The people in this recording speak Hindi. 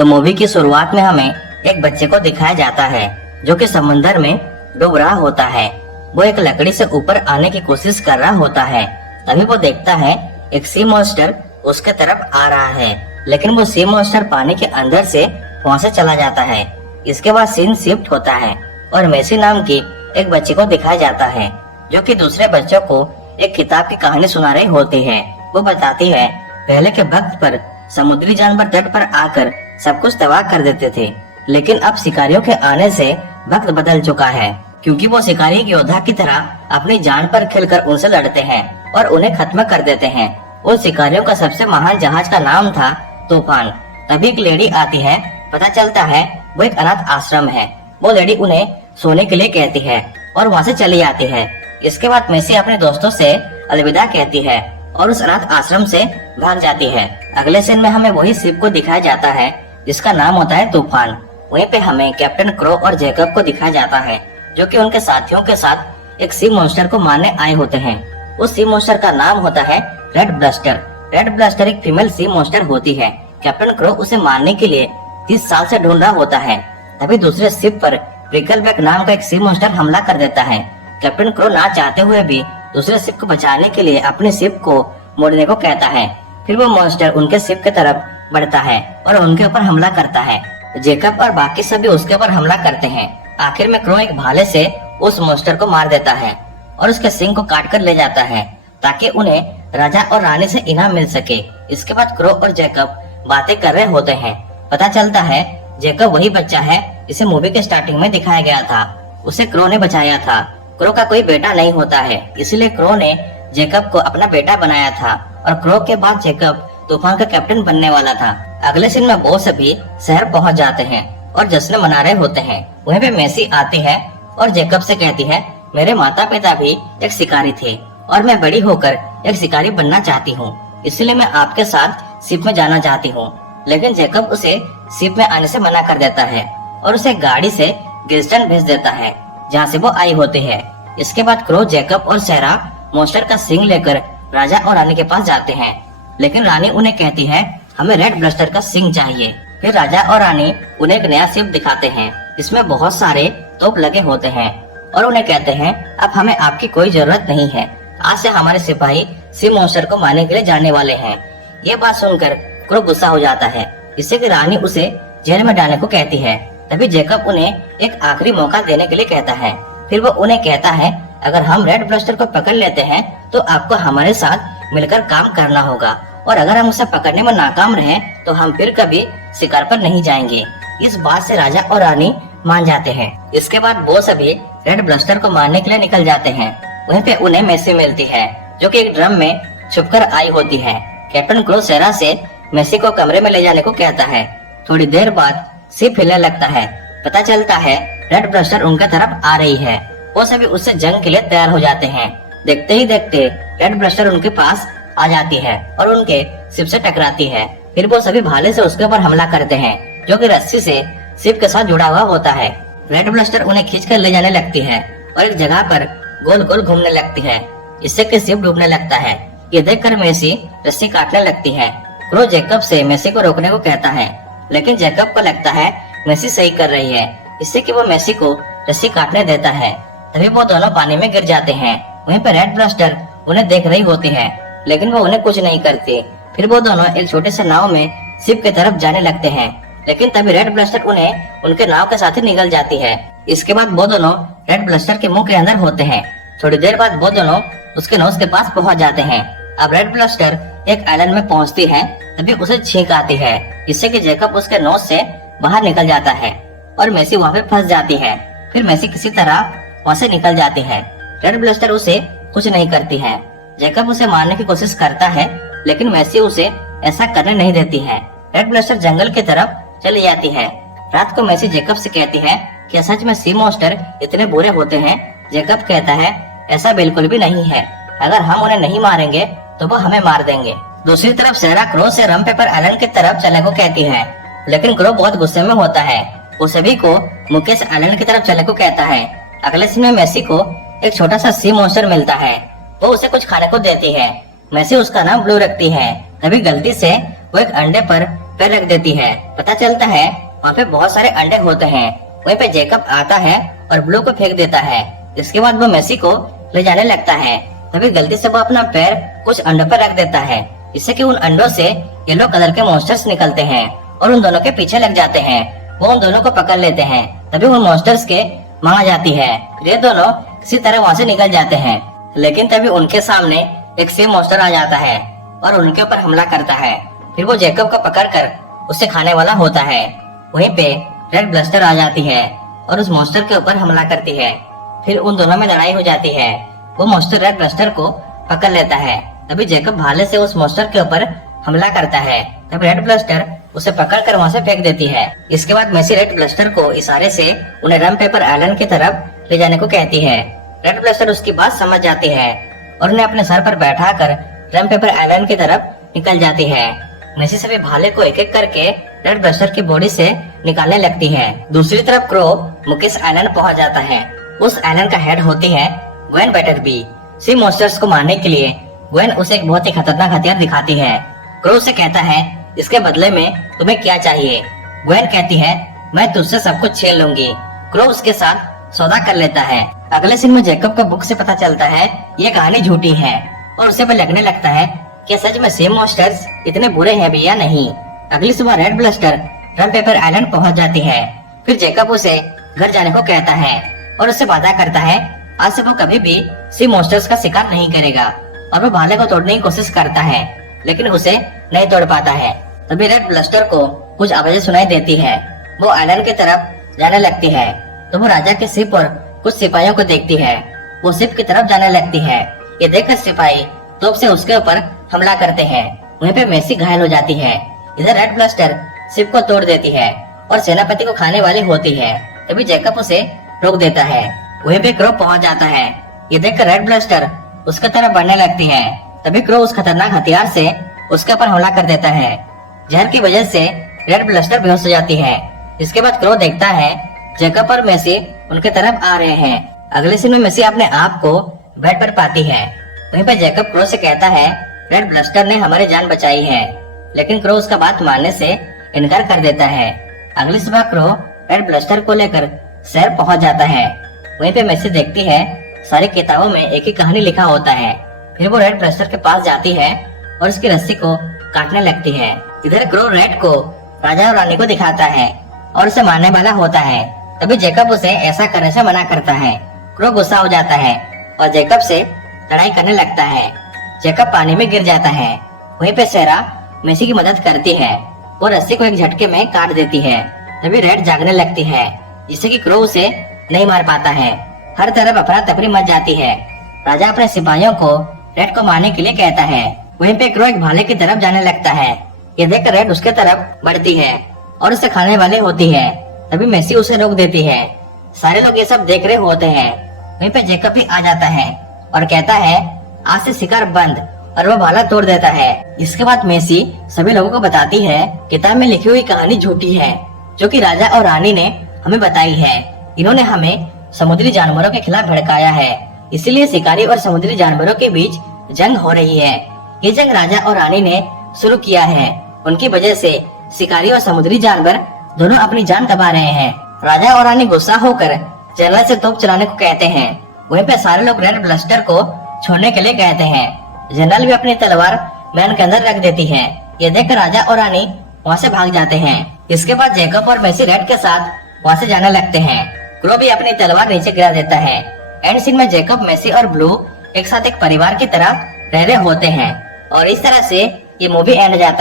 तो मूवी की शुरुआत में हमें एक बच्चे को दिखाया जाता है जो कि समंदर में डूब रहा होता है। वो एक लकड़ी से ऊपर आने की कोशिश कर रहा होता है। तभी वो देखता है एक सी मॉन्स्टर उसके तरफ आ रहा है, लेकिन वो सी मॉन्स्टर पानी के अंदर से वहाँ से चला जाता है। इसके बाद सीन शिफ्ट होता है और मेसी नाम की एक बच्ची को दिखाया जाता है जो कि दूसरे बच्चों को एक किताब की कहानी सुना रही होती है। वो बताती है पहले के वक्त पर समुद्री जानवर तट पर आकर सब कुछ तबाह कर देते थे, लेकिन अब शिकारियों के आने से वक्त बदल चुका है, क्योंकि वो शिकारी योद्धा की तरह अपनी जान पर खेलकर उनसे लड़ते हैं और उन्हें खत्म कर देते हैं। उन शिकारियों का सबसे महान जहाज का नाम था तूफान। तभी एक लेडी आती है, पता चलता है वो एक अनाथ आश्रम है। वो लेडी उन्हें सोने के लिए कहती है और वहाँ से चली आती है। इसके बाद मेसी अपने दोस्तों से अलविदा कहती है और उस अनाथ आश्रम से भाग जाती है। अगले सीन में हमें वही शिप को दिखाया जाता है जिसका नाम होता है तूफान। वहीं पे हमें कैप्टन क्रो और जैकब को दिखाया जाता है जो कि उनके साथियों के साथ एक सी मॉन्स्टर को मारने आए होते हैं। उस सी मॉन्स्टर का नाम होता है रेड ब्लस्टर। रेड ब्लस्टर एक फीमेल सी मॉन्स्टर होती है। कैप्टन क्रो उसे मारने के लिए 30 साल से ढूंढ रहा होता है। तभी दूसरे शिप पर ब्रिकलबैक नाम का एक सी मॉन्स्टर हमला कर देता है। कैप्टन क्रो ना चाहते हुए भी दूसरे शिप को बचाने के लिए अपने शिप को मोड़ने को कहता है। फिर वो मॉन्स्टर उनके शिप की तरफ बढ़ता है और उनके ऊपर हमला करता है। जेकब और बाकी सभी उसके ऊपर हमला करते हैं। आखिर में क्रो एक भाले से उस मॉन्स्टर को मार देता है और उसके सिंग को काट कर ले जाता है ताकि उन्हें राजा और रानी से इनाम मिल सके। इसके बाद क्रो और जेकब बातें कर रहे होते हैं। पता चलता है जेकब वही बच्चा है जिसे मूवी के स्टार्टिंग में दिखाया गया था। उसे क्रो ने बचाया था। क्रो का कोई बेटा नहीं होता है, इसलिए क्रो ने जेकब को अपना बेटा बनाया था और क्रो के बाद जेकब तूफान का कैप्टन बनने वाला था। अगले सीन में वो सभी शहर पहुंच जाते हैं और जश्न मना रहे होते हैं। वहीं पे मेसी आती है और जेकब से कहती है मेरे माता पिता भी एक शिकारी थे और मैं बड़ी होकर एक शिकारी बनना चाहती हूँ, इसलिए मैं आपके साथ शिप में जाना चाहती हूँ। लेकिन जेकब उसे शिप में आने से मना कर देता है और उसे गाड़ी से गिल्स्टन भेज देता है जहाँ से वो आई होती है। इसके बाद क्रो, जेकब और सेरा मॉन्स्टर का सिंग लेकर राजा और रानी के पास जाते हैं, लेकिन रानी उन्हें कहती है हमें रेड ब्लस्टर का सिंग चाहिए। फिर राजा और रानी उन्हें एक नया शिप दिखाते हैं जिसमें बहुत सारे तोप लगे होते हैं और उन्हें कहते हैं अब हमें आपकी कोई जरूरत नहीं है, आज से हमारे सिपाही सी मॉन्स्टर को मारने के लिए जाने वाले हैं। ये बात सुनकर क्रो गुस्सा हो जाता है, जिससे कि रानी उसे जेल में डालने को कहती है। तभी जेकब उन्हें एक आखिरी मौका देने के लिए कहता है। फिर वो उन्हें कहता है अगर हम रेड ब्लस्टर को पकड़ लेते हैं तो आपको हमारे साथ मिलकर काम करना होगा, और अगर हम उसे पकड़ने में नाकाम रहे तो हम फिर कभी शिकार पर नहीं जाएंगे। इस बात से राजा और रानी मान जाते हैं। इसके बाद वो सभी रेड ब्लस्टर को मारने के लिए निकल जाते हैं। वहीं पे उन्हें मेसी मिलती है जो कि एक ड्रम में छुपकर आई होती है। कैप्टन क्रो सेरा से मेसी को कमरे में ले जाने को कहता है। थोड़ी देर बाद शिप हिलने लगता है। पता चलता है रेड ब्लस्टर उनके तरफ आ रही है। वो सभी उससे जंग के लिए तैयार हो जाते हैं। देखते ही देखते रेड ब्लस्टर उनके पास आ जाती है और उनके शिप से टकराती है। फिर वो सभी भाले से उसके ऊपर हमला करते हैं जो कि रस्सी से शिप के साथ जुड़ा हुआ होता है। रेड ब्लस्टर उन्हें खींचकर ले जाने लगती है और एक जगह पर गोल गोल घूमने लगती है, इससे कि शिप डूबने लगता है। ये देखकर मेसी रस्सी काटने लगती है। क्रो जेकब से मेसी को रोकने को कहता है, लेकिन जेकब को लगता है मेसी सही कर रही है, इससे कि वो मेसी को रस्सी काटने देता है। तभी वो दोनों पानी में गिर जाते हैं। वहीं पर रेड ब्लस्टर उन्हें देख रही होती है, लेकिन वो उन्हें कुछ नहीं करती। फिर वो दोनों एक छोटे से नाव में शिप की तरफ जाने लगते हैं, लेकिन तभी रेड ब्लस्टर उन्हें उनके नाव के साथ ही निगल जाती है। इसके बाद वो दोनों रेड ब्लस्टर के मुंह के अंदर होते हैं। थोड़ी देर बाद वो दोनों उसके नोज के पास पहुंच जाते हैं। अब रेड ब्लस्टर एक आइलैंड में पहुंचती है, तभी उसे छींक आती है, जिससे कि जेकब उसके नोज से बाहर निकल जाता है और मेसी वहाँ पे फंस जाती है। फिर मेसी किसी तरह वहाँ से निकल जाती है। रेड ब्लस्टर उसे कुछ नहीं करती है। जेकब उसे मारने की कोशिश करता है, लेकिन मेसी उसे ऐसा करने नहीं देती है। रेड ब्लस्टर जंगल की तरफ चली जाती है। रात को मेसी जेकब से कहती है कि सच में सी मॉन्स्टर इतने बुरे होते हैं। जेकब कहता है ऐसा बिल्कुल भी नहीं है, अगर हम उन्हें नहीं मारेंगे तो वो हमें मार देंगे। दूसरी तरफ सेरा क्रो से रम पेपर आइलैंड की तरफ चलने को कहती है, लेकिन क्रो बहुत गुस्से में होता है। वो सभी को मुकेश आइलैंड की तरफ चलने को कहता है। अगले सीन में मेसी को एक छोटा सा सी मॉन्स्टर मिलता है। वो उसे कुछ खाने को देती है। मेसी उसका नाम ब्लू रखती है। तभी गलती से वो एक अंडे पर पैर रख देती है। पता चलता है वहाँ पे बहुत सारे अंडे होते हैं। वहीं पे जेकब आता है और ब्लू को फेंक देता है। इसके बाद वो मेसी को ले जाने लगता है। तभी गलती से वो अपना पैर कुछ अंडों पर रख देता है, जिससे कि उन अंडों से येलो कलर के मॉन्स्टर्स निकलते हैं और उन दोनों के पीछे लग जाते हैं। वो उन दोनों को पकड़ लेते हैं। तभी उन मॉन्स्टर्स के मां आ जाती है। फिर ये दोनों किसी तरह वहाँ से निकल जाते हैं, लेकिन तभी उनके सामने एक सी मॉन्स्टर आ जाता है और उनके ऊपर हमला करता है। फिर वो जेकब को पकड़कर उसे खाने वाला होता है। वहीं पे रेड ब्लस्टर आ जाती है और उस मॉन्स्टर के ऊपर हमला करती है। फिर उन दोनों में लड़ाई हो जाती है। वो मॉन्स्टर रेड ब्लस्टर को पकड़ लेता है। तभी जेकब भाले से उस मॉन्स्टर के ऊपर हमला करता है। तब रेड ब्लस्टर उसे पकड़कर वहाँ से फेंक देती है। इसके बाद मेसी रेड ब्लस्टर को इशारे से उन्हें रम पेपर आइलैंड की तरफ ले जाने को कहती है। रेड ब्लस्टर उसकी बात समझ जाती है और उन्हें अपने सर पर बैठाकर रम पेपर आइलैंड की तरफ निकल जाती है। मेसी सभी भाले को एक एक करके रेड ब्लस्टर की बॉडी से निकालने लगती है। दूसरी तरफ क्रो मुकेश आइलैंड पहुंच जाता है। उस आइलैंड का हेड होती है ग्वेन बैटरबी। सी मॉन्स्टर्स को मारने के लिए ग्वेन उसे एक बहुत ही खतरनाक हथियार दिखाती है। क्रो उसे कहता है इसके बदले में तुम्हें क्या चाहिए। ग्वेन कहती है मैं तुझसे सब कुछ छीन लूंगी। क्रो उसके साथ सौदा कर लेता है। अगले सीन में जेकब को बुक से पता चलता है ये कहानी झूठी है और उसे भी लगने लगता है कि सच में सी मॉन्स्टर्स इतने बुरे हैं भी या नहीं। अगली सुबह रेड ब्लस्टर रम पेपर आइलैंड पहुंच जाती है। फिर जेकब उसे घर जाने को कहता है और उससे वादा करता है आज से वो कभी भी सी मॉन्स्टर्स का शिकार नहीं करेगा। और वो भाले को तोड़ने की कोशिश करता है, लेकिन उसे नहीं तोड़ पाता है। तभी रेड ब्लस्टर को कुछ आवाजें सुनाई देती है। वो आइलैंड की तरफ जाने लगती है तो वो राजा के शिप और कुछ सिपाहियों को देखती है। वो शिप की तरफ जाने लगती है। ये देखकर सिपाही तोप से उसके ऊपर हमला करते हैं। वहीं पे मेसी घायल हो जाती है। इधर रेड ब्लस्टर शिप को तोड़ देती है और सेनापति को खाने वाली होती है। तभी जेकब उसे रोक देता है। वहीं पे क्रो पहुंच जाता है। ये देखकर रेड ब्लस्टर उसके तरफ बढ़ने लगती है। तभी क्रो उस खतरनाक हथियार से उसके ऊपर हमला कर देता है। जहर की वजह से रेड ब्लस्टर बेहोश हो जाती है। इसके बाद क्रो देखता है जेकब और मेसी उनके तरफ आ रहे हैं। अगले सीन में मेसी अपने आप को बेड पर पाती है। वहीं पर जेकब क्रो से कहता है रेड ब्लस्टर ने हमारी जान बचाई है, लेकिन क्रो उसका बात मानने से इनकार कर देता है। अगली सुबह क्रो रेड ब्लस्टर को लेकर शहर पहुंच जाता है। वहीं पे मेसी देखती है सारी किताबों में एक ही कहानी लिखा होता है। फिर वो रेड ब्लस्टर के पास जाती है और उसकी रस्सी को काटने लगती है। इधर क्रो रेड को राजा और रानी को दिखाता है और उसे मारने वाला होता है। तभी जेकब उसे ऐसा करने से मना करता है। क्रो गुस्सा हो जाता है और जेकब से लड़ाई करने लगता है। जेकब पानी में गिर जाता है। वहीं पे सेरा मेसी की मदद करती है। वो रस्सी को एक झटके में काट देती है। तभी रेड जागने लगती है, जिससे कि क्रो उसे नहीं मार पाता है। हर तरफ अफरा तफरी मच जाती है। राजा अपने सिपाहियों को रेड को मारने के लिए कहता है। वहीं पे क्रो एक भाले की तरफ जाने लगता है। ये देखकर रेड उसके तरफ बढ़ती है और उसे खाने वाले होती है। तभी मेसी उसे रोक देती है। सारे लोग ये सब देख रहे होते हैं। वहीं पे जेकब भी आ जाता है और कहता है आज से शिकार बंद, और वो भाला तोड़ देता है। इसके बाद मेसी सभी लोगों को बताती है किताब में लिखी हुई कहानी झूठी है, जो कि राजा और रानी ने हमें बताई है। इन्होंने हमें समुद्री जानवरों के खिलाफ भड़काया है, इसीलिए शिकारी और समुद्री जानवरों के बीच जंग हो रही है। ये जंग राजा और रानी ने शुरू किया है। उनकी वजह से शिकारी और समुद्री जानवर दोनों अपनी जान गंवा रहे हैं। राजा और रानी गुस्सा होकर जनरल से तोप चलाने को कहते हैं। वहीं पे सारे लोग रेड ब्लस्टर को छोड़ने के लिए कहते हैं। जनरल भी अपनी तलवार मैन के अंदर रख देती है। ये देखकर राजा और रानी वहाँ से भाग जाते हैं। इसके बाद जेकब और मेसी रेड के साथ वहाँ से जाने लगते हैं। क्रो भी अपनी तलवार नीचे गिरा देता है। एंड सीन में जेकब, मेसी और ब्लू एक साथ एक परिवार की तरह रह रहे होते हैं और इस तरह से ये मूवी एंड जाता है।